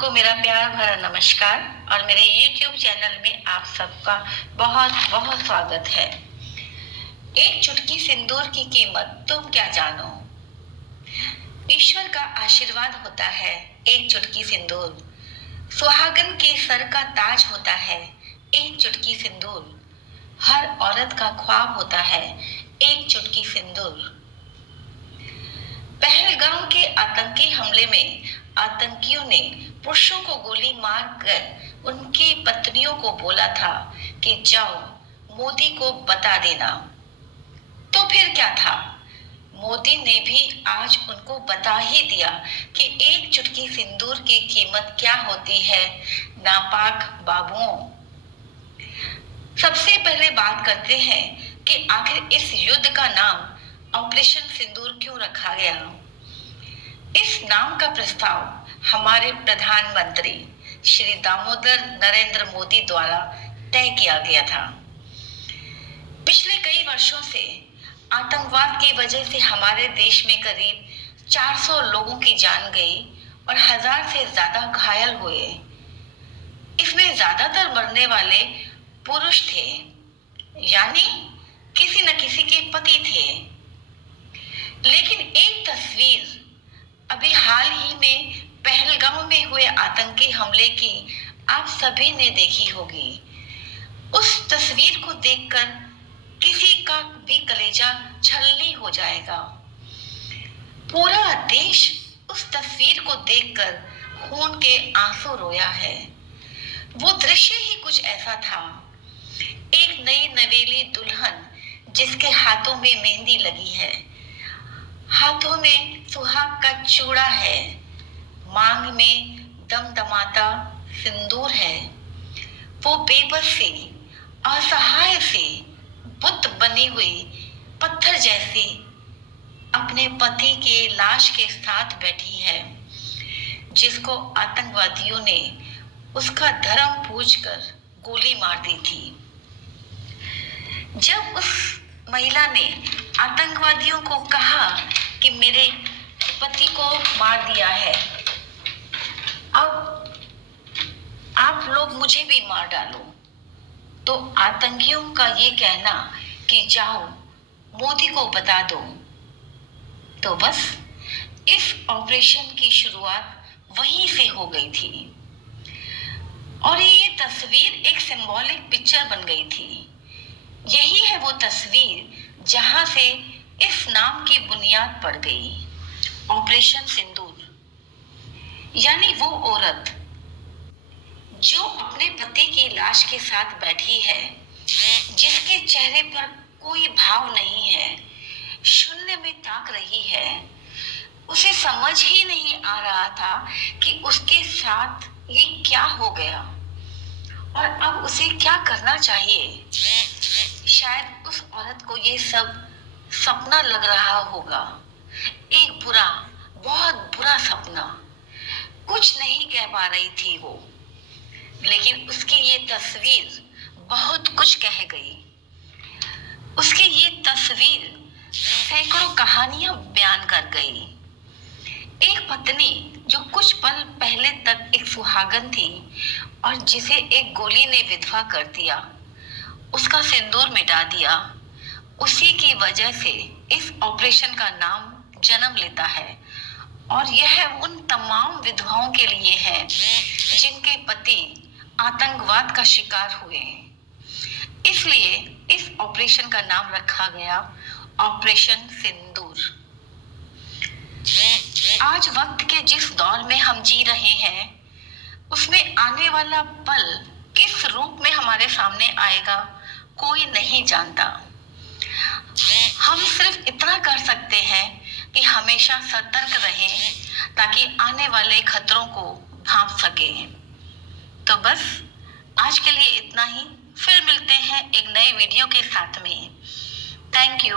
को मेरा प्यार भरा नमस्कार और मेरे YouTube चैनल में आप सबका बहुत बहुत स्वागत है। एक चुटकी सिंदूर की कीमत तुम क्या जानो। ईश्वर का आशीर्वाद होता है एक चुटकी सिंदूर, सुहागन के सर का ताज होता है एक चुटकी सिंदूर, हर औरत का ख्वाब होता है एक चुटकी सिंदूर। पहलगाम के आतंकी हमले में आतंकियों ने पुरुषों को गोली मारकर उनकी पत्नियों को बोला था कि जाओ मोदी को बता देना। तो फिर क्या था, मोदी ने भी आज उनको बता ही दिया कि एक चुटकी सिंदूर की कीमत क्या होती है नापाक बाबुओं। सबसे पहले बात करते हैं कि आखिर इस युद्ध का नाम ऑपरेशन सिंदूर क्यों रखा गया। इस नाम का प्रस्ताव हमारे प्रधानमंत्री श्री दामोदर नरेंद्र मोदी द्वारा तय किया गया था। पिछले कई वर्षों से आतंकवाद की वजह से हमारे देश में करीब 400 लोगों की जान गई और 1000 से ज्यादा घायल हुए। इसमें ज्यादातर मरने वाले पुरुष थे, यानी किसी न किसी के पति थे। लेकिन एक तस्वीर अभी हाल ही में पहलगाम में हुए आतंकी हमले की आप सभी ने देखी होगी। उस तस्वीर को देखकर किसी का भी कलेजा छलनी हो जाएगा। पूरा देश उस तस्वीर को देखकर खून के आंसू रोया है। वो दृश्य ही कुछ ऐसा था, एक नई नवेली दुल्हन जिसके हाथों में मेहंदी लगी है, हाथों में सुहाग का चूड़ा है, मांग में दमदमाता सिंदूर है। वो बेबस सी, असहाय सी, बुत बनी हुई पत्थर जैसी अपने पति के लाश के साथ बैठी है, जिसको आतंकवादियों ने उसका धर्म पूछकर गोली मार दी थी। जब उस महिला ने आतंकवादियों को कहा कि मेरे पति को मार दिया है, अब आप लोग मुझे भी मार डालो, तो आतंकियों का ये कहना कि जाओ मोदी को बता दो। तो बस इस ऑपरेशन की शुरुआत वहीं से हो गई थी और ये तस्वीर एक सिंबॉलिक पिक्चर बन गई थी। यही है वो तस्वीर जहां से इस नाम की बुनियाद पड़ गई, ऑपरेशन सिंदूर। यानी वो औरत जो अपने पति की लाश के साथ बैठी है, जिसके चेहरे पर कोई भाव नहीं है, शून्य में ताक रही है। उसे समझ ही नहीं आ रहा था कि उसके साथ ये क्या हो गया और अब उसे क्या करना चाहिए। शायद उस औरत को ये सब सपना लग रहा होगा, एक बुरा, बहुत बुरा सपना। कुछ नहीं कह पा रही थी वो, लेकिन उसकी ये तस्वीर बहुत कुछ कह गई। उसकी ये तस्वीर सैकड़ों कहानियां बयान कर गई। एक पत्नी जो कुछ पल पहले तक एक सुहागन थी और जिसे एक गोली ने विधवा कर दिया, उसका सिंदूर मिटा दिया, उसी की वजह से इस ऑपरेशन का नाम जन्म लेता है। और यह उन तमाम विधवाओं के लिए है जिनके पति आतंकवाद का शिकार हुए। इसलिए इस ऑपरेशन का नाम रखा गया ऑपरेशन सिंदूर। आज वक्त के जिस दौर में हम जी रहे हैं, उसमें आने वाला पल किस रूप में हमारे सामने आएगा कोई नहीं जानता। हम सिर्फ इतना कर सकते हैं कि हमेशा सतर्क रहें ताकि आने वाले खतरों को भांप सके। तो बस आज के लिए इतना ही, फिर मिलते हैं एक नए वीडियो के साथ में। Thank you.